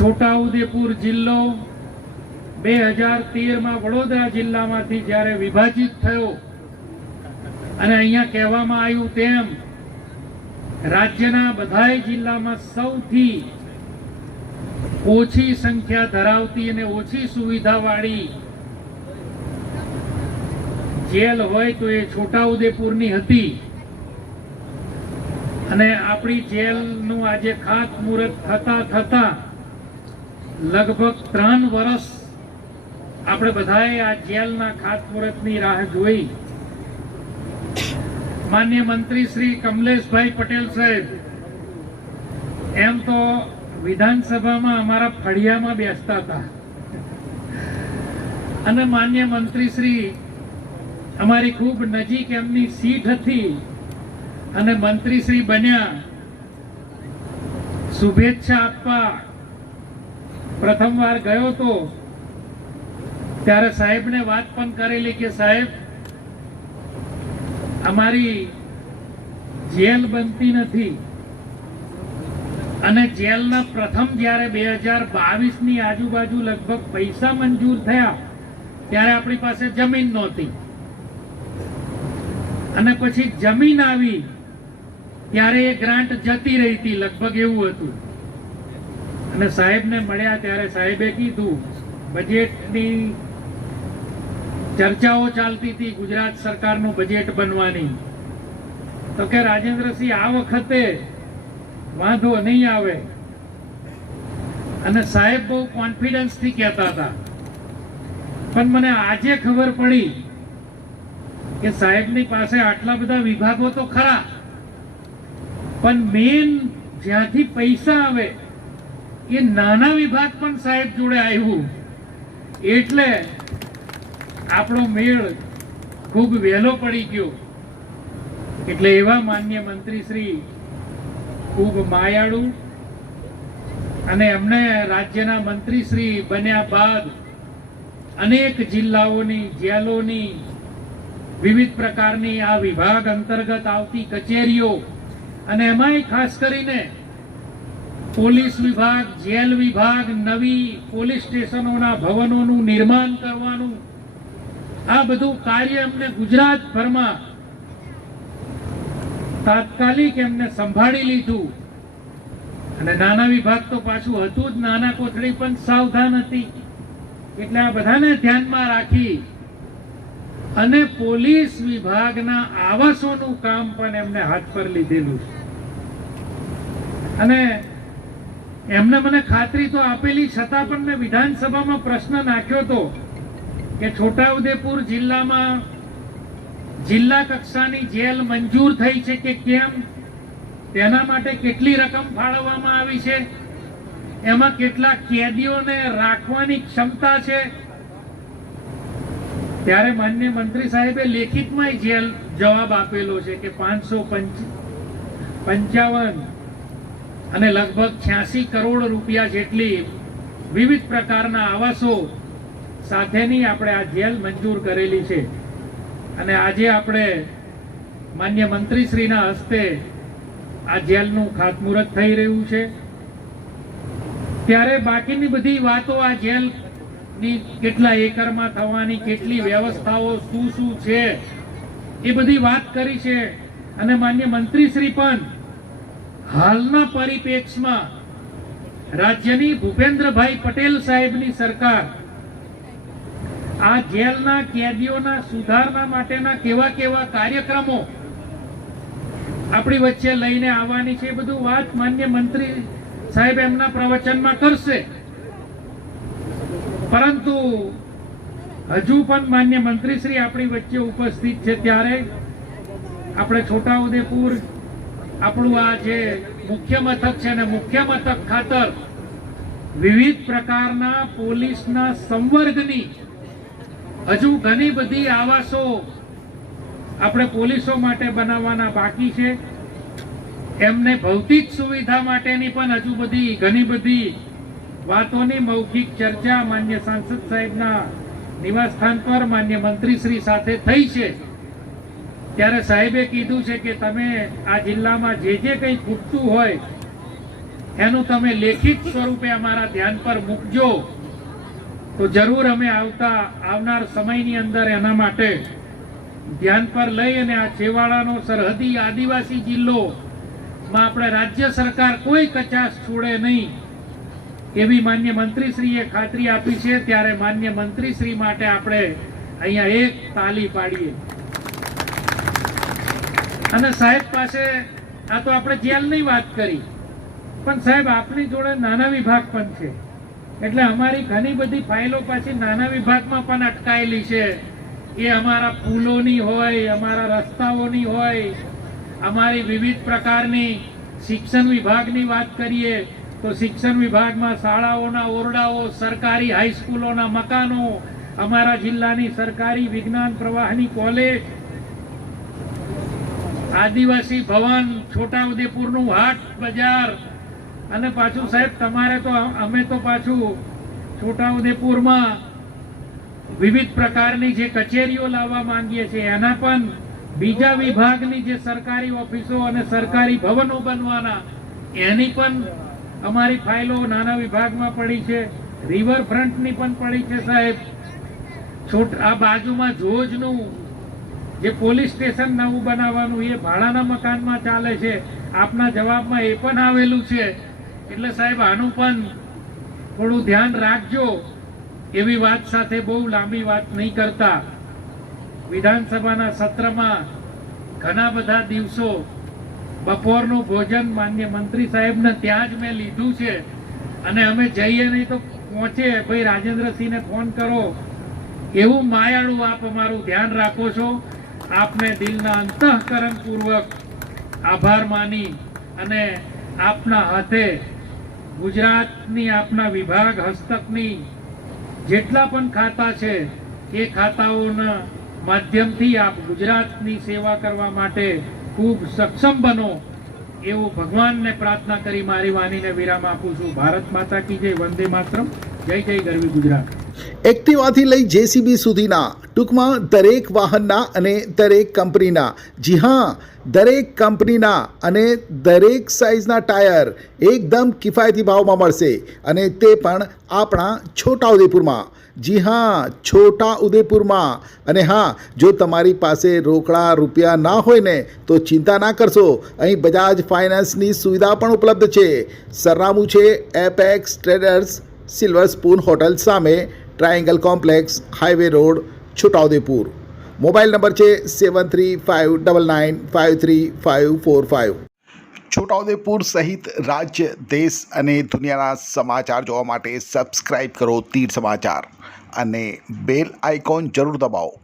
છોટાઉદેપુર જિલ્લો 2013માં વડોદરા જિલ્લામાંથી જ્યારે વિભાજિત થયો અને અહીંયા કહેવામાં આવ્યું તેમ રાજ્યના બધાય જિલ્લામાં સૌથી ઓછી સંખ્યા ધરાવતી અને ઓછી સુવિધાવાળી જેલ હોય તો એ છોટાઉદેપુરની હતી અને આપણી જેલનું આજે ખાતમુહૂર્ત થતા લગભગ 3 વર્ષ આપણે બધાએ આ જેલના ખાતમુહૂર્તની રાહ જોઈ. માનનીય મંત્રી શ્રી કમલેશભાઈ પટેલ સાહેબ એમ તો વિધાનસભામાં અમારા ફળિયામાં બેસતા હતા અને માનનીય મંત્રી શ્રી અમારી ખૂબ નજીક એમની સીટ હતી અને મંત્રી શ્રી બન્યા. શુભેચ્છા આપવા પ્રથમવાર ગયો તો ત્યારે સાહેબને વાત પણ કરેલી કે સાહેબ અમારી જેલ બનતી નથી અને જેલના પ્રથમ જ્યારે 2022ની આજુબાજુ લગભગ પૈસા મંજૂર થયા ત્યારે આપણી પાસે જમીન નહોતી અને પછી જમીન આવી ત્યારે એ ગ્રાન્ટ જતી રહી હતી લગભગ એવું હતું. અને સાહેબને મળ્યા ત્યારે સાહેબે કીધું બજેટની ચર્ચાઓ ચાલતી હતી ગુજરાત સરકારનું બજેટ બનવાની તો કે રાજેન્દ્રસિંહ આ વખતે વાંધો નહીં આવે અને સાહેબ બહુ કોન્ફિડન્સથી કહેતા હતા. પણ મને આજે ખબર પડી કે સાહેબની પાસે આટલા બધા વિભાગો તો ખરા પણ મેન જ્યાંથી પૈસા આવે એ નાના વિભાગ પણ સાહેબ જોડે આવ્યું એટલે આપણો મેળ ખૂબ વહેલો પડી ગયો. એટલે એવા માન્ય મંત્રી શ્રી ખૂબ માયાળુ અને એમને રાજ્યના મંત્રી શ્રી બન્યા બાદ અનેક જિલ્લાઓની જેલોની વિવિધ પ્રકારની આ વિભાગ અંતર્ગત આવતી કચેરીઓ અને એમાંય ખાસ કરીને પોલીસ વિભાગ, જેલ વિભાગ, નવી પોલીસ સ્ટેશનોના ભવનોનું નિર્માણ કરવાનું આ બધું કાર્ય એમને ગુજરાતભરમાં તાત્કાલિક એમને સંભાળી લીધું. અને નાના વિભાગ તો પાછું હતું જ, નાના કોથળી પણ સાવધાન હતી એટલે આ બધાને ધ્યાનમાં રાખી અને પોલીસ વિભાગના આવાસોનું કામ પણ એમને હાથ પર લીધેલું. અને એમને મને ખાતરી તો આપેલી છતાં પણ મેં વિધાનસભામાં પ્રશ્ન નાખ્યો હતો કે છોટાઉદેપુર જિલ્લામાં જિલ્લા કક્ષાની જેલ મંજૂર થઈ છે કે કેમ, તેના માટે કેટલી રકમ ફાળવવામાં આવી છે, એમાં કેટલા કેદીઓને રાખવાની ક્ષમતા છે. ત્યારે માનનીય મંત્રી સાહેબે લેખિતમાં જેલ જવાબ આપેલો છે કે 555 અને લગભગ 86 કરોડ રૂપિયા જેટલી વિવિધ પ્રકારના આવાસો સાથેની આપણે આ જેલ મંજૂર કરેલી છે. અને આજે આપણે માન્ય મંત્રીશ્રીના હસ્તે આ જેલનું ખાતમુહૂર્ત થઈ રહ્યું છે. ત્યારે બાકીની બધી વાતો આ જેલની કેટલા એકરમાં થવાની, કેટલી વ્યવસ્થાઓ શું શું છે એ બધી વાત કરી છે. અને માન્ય મંત્રીશ્રી પણ હાલના પરિપ્રેક્ષમાં રાજ્યની ભૂપેન્દ્રભાઈ પટેલ સાહેબની સરકાર આ જેલના કેદીઓના સુધારણા માટેના કેવા કેવા કાર્યક્રમો આપણી વચ્ચે લઈને આવવાની છે, બધું વાત માન્ય મંત્રી સાહેબ એમના પ્રવચનમાં કરશે. પરંતુ હજુ પણ માન્ય મંત્રીશ્રી આપણી વચ્ચે ઉપસ્થિત છે ત્યારે આપણે છોટાઉદેપુર આપણું આ જે મુખ્ય મથક છે ને મુખ્ય મથક ખાતર વિવિધ પ્રકારના પોલીસના સંવર્ગની હજુ ઘણી બધી આવાસો આપણે પોલીસો માટે બનાવવાના બાકી છે. એમને ભૌતિક સુવિધા માટેની પણ હજુ બધી ઘણી બધી વાતોની મૌખિક ચર્ચા માન્ય સાંસદ સાહેબના નિવાસસ્થાન પર માન્ય મંત્રીશ્રી સાથે થઈ છે. ત્યારે સાહેબે કીધું છે કે તમે આ જિલ્લામાં જે જે કંઈ ખૂટતું હોય એનું તમે લેખિત સ્વરૂપે અમારા ધ્યાન પર મૂકજો તો જરૂર અમે આવનાર સમયની અંદર એના માટે ધ્યાન પર લઈ અને આ છેવાડાનો સરહદી આદિવાસી જિલ્લોમાં આપણે રાજ્ય સરકાર કોઈ કચાશ છોડે નહીં એવી માન્ય મંત્રીશ્રીએ ખાતરી આપી છે. ત્યારે માન્ય મંત્રીશ્રી માટે આપણે અહીંયા એક તાલી પાડીએ. અને સાહેબ પાસે આ તો આપણે જેલની વાત કરી, પણ સાહેબ આપણી જોડે નાના વિભાગ પણ છે. એટલે અમારી ઘણી બધી ફાઇલો પાછી નાના વિભાગમાં પણ અટકાયેલી છે. એ અમારા પુલોની હોય, અમારા રસ્તાઓની હોય, અમારી વિવિધ પ્રકારની શિક્ષણ વિભાગની વાત કરીએ તો શિક્ષણ વિભાગમાં શાળાઓના ઓરડાઓ, સરકારી હાઈસ્કૂલોના મકાનો, અમારા જિલ્લાની સરકારી વિજ્ઞાન પ્રવાહની કોલેજ, આદિવાસી ભવન, છોટાઉદેપુરનું હાટ બજાર, અને પાછું સાહેબ તમારે તો અમે તો પાછું છોટાઉદેપુરમાં વિવિધ પ્રકારની જે કચેરીઓ લાવવા માંગીએ છીએ એના પણ બીજા વિભાગની જે સરકારી ઓફિસો અને સરકારી ભવનો બનવાના એની પણ અમારી ફાઇલો નાના વિભાગમાં પડી છે. રિવરફ્રન્ટની પણ પડી છે સાહેબ. આ બાજુમાં જોજનું જે પોલીસ સ્ટેશન નવું બનાવવાનું એ ભાડાના મકાનમાં ચાલે છે. આપના જવાબમાં એ પણ આવેલું છે. એટલે સાહેબ આનું પણ થોડું ધ્યાન રાખજો. એવી વાત સાથે બહુ લાંબી વાત નહીં કરતા, વિધાનસભાના સત્રમાં ઘણા બધા દિવસો બપોરનું ભોજન માન્ય મંત્રી સાહેબને ત્યાં જ મેં લીધું છે. અને અમે જઈએ નહીં તો પહોંચે ભાઈ રાજેન્દ્રસિંહને ફોન કરો, એવું માયાળું આપ અમારું ધ્યાન રાખો છો. આપને દિલના અંતઃકરણપૂર્વક આભાર માની અને આપના હાથે ગુજરાતની આપના વિભાગ હસ્તકની જેટલા પણ ખાતા છે એ ખાતાઓના માધ્યમથી આપ ગુજરાતની સેવા કરવા માટે ખૂબ સક્ષમ બનો એવું ભગવાનને પ્રાર્થના કરી મારી વાણીને વિરામ આપું છું. ભારત માતા કી જય, વંદે માતરમ, જય જય ગરવી ગુજરાત. એક્ટિવાથી લઈ જેસીબી સુધીના, ટૂંકમાં દરેક વાહનના અને દરેક કંપનીના, જી હા, દરેક કંપનીના અને દરેક સાઇઝના ટાયર એકદમ કિફાયતી ભાવમાં મળશે, અને તે પણ આપણા છોટાઉદેપુરમાં. જી હા, છોટાઉદેપુરમાં. અને હા, જો તમારી પાસે રોકડા રૂપિયા ના હોય ને તો ચિંતા ના કરશો, અહીં બજાજ ફાઇનાન્સની સુવિધા પણ ઉપલબ્ધ છે. સરનામું છે Apex Traders, Silver Spoon Hotel સામે, Triangle Complex, highway road, Chhota Udepur. Mobile number છે 7359953545. છોટાઉદેપુર સહિત રાજ્ય, દેશ અને દુનિયાના સમાચાર જોવા માટે સબસ્ક્રાઈબ કરો તીર સમાચાર અને બેલ આઇકોન જરૂર દબાવો.